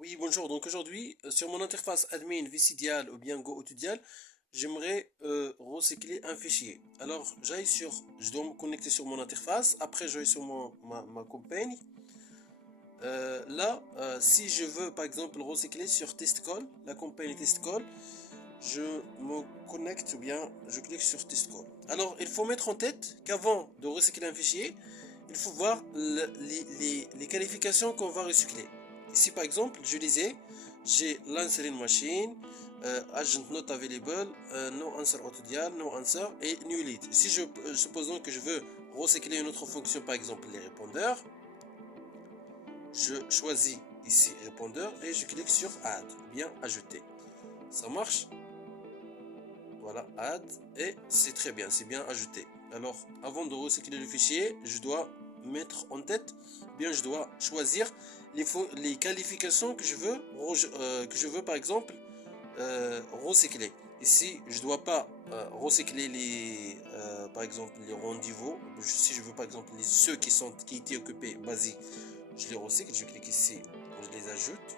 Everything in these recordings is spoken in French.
Oui, bonjour. Donc aujourd'hui, sur mon interface admin vCdial ou bien GoAutoDial, j'aimerais recycler un fichier. Alors, je dois me connecter sur mon interface. Après, je vais sur ma compagnie. Si je veux par exemple recycler sur testcall, la compagnie testcall, je me connecte ou bien je clique sur testcall. Alors, il faut mettre en tête qu'avant de recycler un fichier, il faut voir les qualifications qu'on va recycler. Ici, par exemple, je disais, j'ai l'Answering Machine, Agent Not Available, No Answer AutoDial, No Answer et New Lead. Si supposons que je veux recycler une autre fonction, par exemple les répondeurs, je choisis ici répondeur et je clique sur Add ou bien Ajouter. Ça marche? Voilà, Add et c'est très bien, c'est bien ajouté. Alors, avant de recycler le fichier, je dois mettre en tête, bien je dois choisir les qualifications que je veux par exemple recycler. Ici, je dois pas recycler par exemple les rendez-vous. Si je veux par exemple ceux qui étaient occupés basiques, je les recycle. Je clique ici, je les ajoute.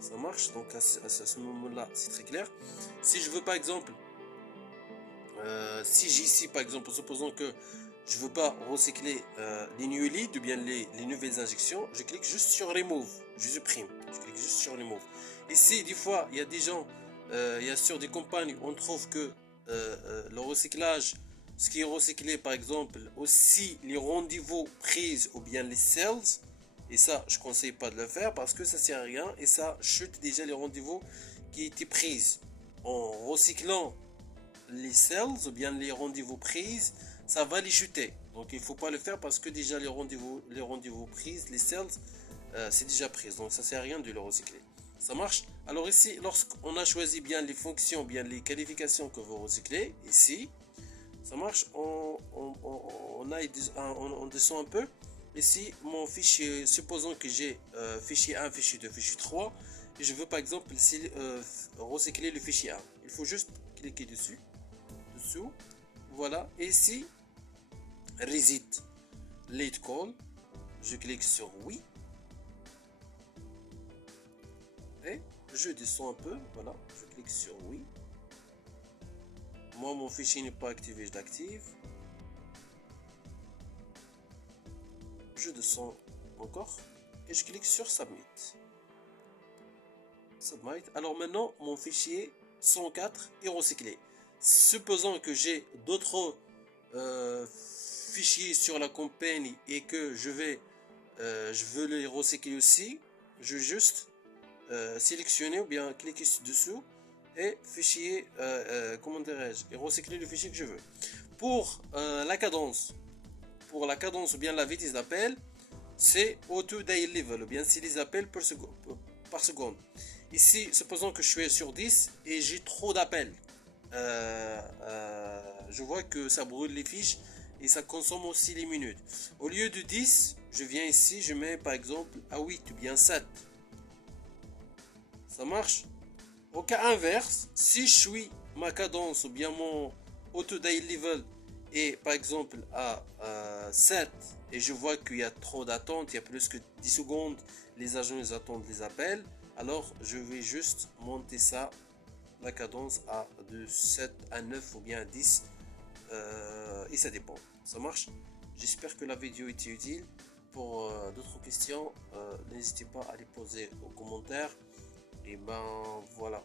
Ça marche. Donc à ce moment-là, c'est très clair. Si je veux par exemple si j'ai ici par exemple, supposons que je veux pas recycler les new leads ou bien les nouvelles injections, je clique juste sur remove, je supprime, je clique juste sur remove. Ici, des fois, il y a des gens, il y a sur des campagnes, on trouve que le recyclage, ce qui est recyclé par exemple, aussi les rendez-vous prises ou bien les sales, et ça, je conseille pas de le faire parce que ça sert à rien et ça chute déjà les rendez-vous qui étaient prises. En recyclant les sales ou bien les rendez-vous prises, ça va les chuter. Donc il faut pas le faire parce que déjà les rendez-vous prises, les sales, c'est déjà pris. Donc ça sert à rien de le recycler. Ça marche. Alors ici, lorsqu'on a choisi bien les fonctions, bien les qualifications que vous recyclez, ici, ça marche. On descend un peu. Ici, mon fichier, supposons que j'ai fichier 1, fichier 2, fichier 3, et je veux par exemple recycler le fichier 1. Il faut juste cliquer dessous. Voilà. Et ici, reset late call. Je clique sur oui. Et je descends un peu. Voilà. Je clique sur oui. Moi, mon fichier n'est pas activé, je l'active. Je descends encore. Et je clique sur submit. Submit. Alors maintenant, mon fichier 104 est recyclé. Supposons que j'ai d'autres fichiers sur la compagnie et que je veux les recycler aussi, je vais juste sélectionner ou bien cliquer dessous et fichier, comment dirais-je, et recycler le fichier que je veux. Pour la cadence ou bien la vitesse d'appel, c'est auto dial level ou bien c'est les appels par seconde. Ici, supposons que je suis sur 10 et j'ai trop d'appels. Je vois que ça brûle les fiches et ça consomme aussi les minutes. Au lieu de 10, je viens ici, je mets par exemple à 8 ou bien 7. Ça marche. Au cas inverse, si je suis ma cadence ou bien mon auto dial level est par exemple à 7 et je vois qu'il y a trop d'attente, il y a plus que 10 secondes, les agents ils attendent les appels, alors je vais juste monter ça, la cadence de 7 à 9 ou bien à 10 et ça dépend. Ça marche. J'espère que la vidéo était utile. Pour d'autres questions, n'hésitez pas à les poser aux commentaires. Et ben voilà.